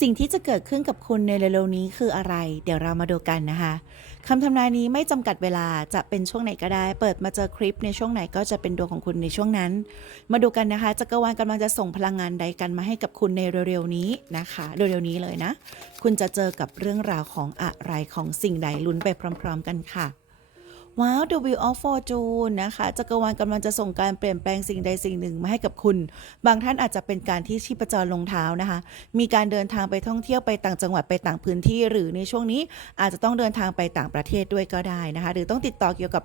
สิ่งที่จะเกิดขึ้นกับคุณในเร็วๆนี้คืออะไร เดี๋ยวเรามาดูกันนะคะคำทำนายนี้ไม่จำกัดเวลาจะเป็นช่วงไหนก็ได้ เปิดมาเจอคลิปในช่วงไหนก็จะเป็นดวงของคุณในช่วงนั้น มาดูกันนะคะจักรวาลกำลังจะส่งพลังงานใดกันมาให้กับคุณในเร็วๆนี้นะคะเร็วๆนี้เลยนะ คุณจะเจอกับเรื่องราวของอะไรของสิ่งใดลุ้นไปพร้อม ๆ กันค่ะ ว้าว The Wheel of Fortune นะคะจักรวาลกำลังจะส่งการเปลี่ยนแปลงสิ่งใดสิ่งหนึ่งมาให้กับคุณ บางท่านอาจจะเป็นการที่ชีพจรลงเท้านะคะ มีการเดินทางไปท่องเที่ยวไปต่างจังหวัดไปต่างพื้นที่ หรือในช่วงนี้อาจจะต้องเดินทางไปต่างประเทศด้วยก็ได้นะคะ หรือต้องติดต่อเกี่ยวกับ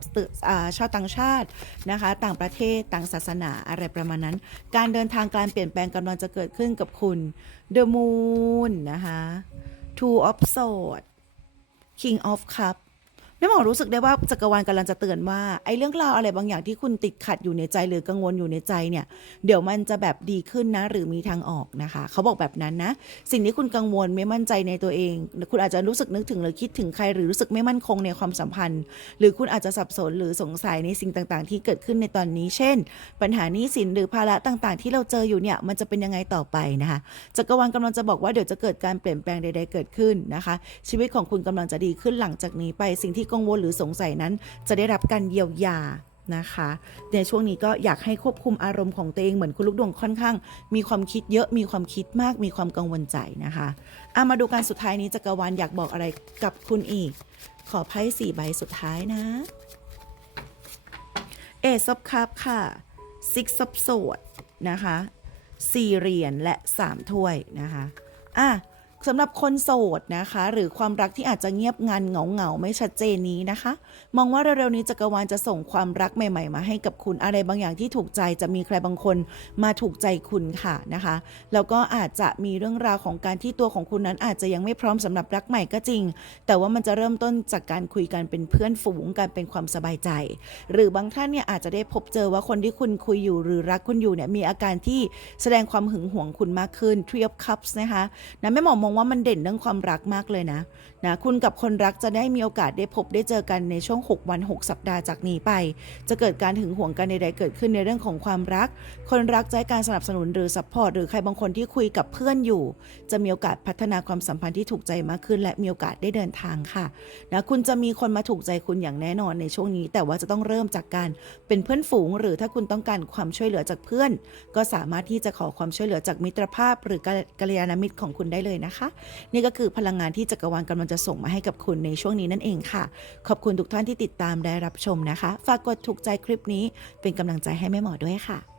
ชาวต่างชาตินะคะ ต่างประเทศต่างศาสนาอะไรประมาณนั้น การเดินทางการเปลี่ยนแปลงกำลังจะเกิดขึ้นกับคุณ The Moon นะคะ Two of Swords King of Cups แม่หมอรู้สึกได้ว่าจักรวาลกำลังจะเตือนว่าไอ้เรื่องราวอะไรบางอย่างที่คุณติดขัดอยู่ในใจหรือกังวลอยู่ในใจเนี่ย เดี๋ยวมันจะแบบดีขึ้นนะ หรือมีทางออกนะคะ เขาบอกแบบนั้นนะ สิ่งที่คุณกังวลไม่มั่นใจในตัวเอง คุณอาจจะรู้สึกนึกถึงหรือคิดถึงใครหรือรู้สึกไม่มั่นคงในความสัมพันธ์ หรือคุณอาจจะสับสนหรือสงสัยในสิ่งต่างๆ ที่เกิดขึ้นในตอนนี้ เช่น ปัญหานี้สินหรือภาระต่างๆ ที่เราเจออยู่เนี่ยมันจะเป็นยังไงต่อไปนะคะจักรวาลกำลังจะบอกว่าเดี๋ยวจะเกิดการเปลี่ยนแปลงใด ๆ เกิดขึ้นนะคะ ชีวิตของคุณกำลังจะดีขึ้นหลังจากนี้ไปสิ่งที่กังวลหรือสงสัยนั้น จะได้รับการเยียวยานะคะ ในช่วงนี้ก็อยากให้ควบคุมอารมณ์ของตัวเองเหมือนคุณลูกดวงค่อนข้าง มีความคิดเยอะมีความคิดมาก มีความกังวลใจนะคะอามาดูการสุดท้ายนี้จักรวาลอยากบอกอะไรกับคุณอีก ขอไพ่สี่ใบสุดท้ายนะเอซอบคัพค่ะซิกซอบโสดนะคะสี่เหรียญและสามถ้วยนะคะอะ สำหรับคนโสดนะคะ หรือความรักที่อาจจะเงียบงันเหงาเหงาไม่ชัดเจนนี้นะคะ มองว่าเร็วๆนี้จักรวาลจะส่งความรักใหม่ ๆ มาให้กับคุณอะไรบางอย่างที่ถูกใจจะมีใครบางคนมาถูกใจคุณค่ะนะคะ แล้วก็อาจจะมีเรื่องราวของการที่ตัวของคุณนั้นอาจจะยังไม่พร้อมสำหรับรักใหม่ก็จริง แต่ว่ามันจะเริ่มต้นจากการคุยกันเป็นเพื่อนฝูงการเป็นความสบายใจ หรือบางท่านเนี่ยอาจจะได้พบเจอว่าคนที่คุณคุยอยู่หรือรักคุณอยู่เนี่ยมีอาการที่แสดงความหึงหวงคุณมากขึ้น Three of Cups นะคะนะแม่หมอมองว่ามันเด่นเรื่องความรักมากเลยนะนะ คุณกับคนรักจะได้มีโอกาสได้พบได้เจอกันในช่วง 6 วัน 6 สัปดาห์จากนี้ไป จะเกิดการหึงหวงกันใดๆเกิดขึ้นในเรื่องของความรัก คนรักจะให้การสนับสนุนหรือซัพพอร์ตหรือใครบางคนที่คุยกับเพื่อนอยู่ จะมีโอกาสพัฒนาความสัมพันธ์ที่ถูกใจมากขึ้น และมีโอกาสได้เดินทางค่ะนะคุณจะมีคนมาถูกใจคุณอย่างแน่นอนในช่วงนี้ แต่ว่าจะต้องเริ่มจากการเป็นเพื่อนฝูง หรือถ้าคุณต้องการความช่วยเหลือจากเพื่อน ก็สามารถที่จะขอความช่วยเหลือจากมิตรภาพ หรือกัลยาณมิตรของคุณได้เลยนะคะ นี่ก็คือพลังงานที่จักรวาลกำลังจะส่งมาให้กับคุณในช่วงนี้นั่นเองค่ะ ขอบคุณทุกท่านที่ติดตามได้รับชมนะคะ ฝากกดถูกใจคลิปนี้เป็นกำลังใจให้แม่หมอด้วยค่ะ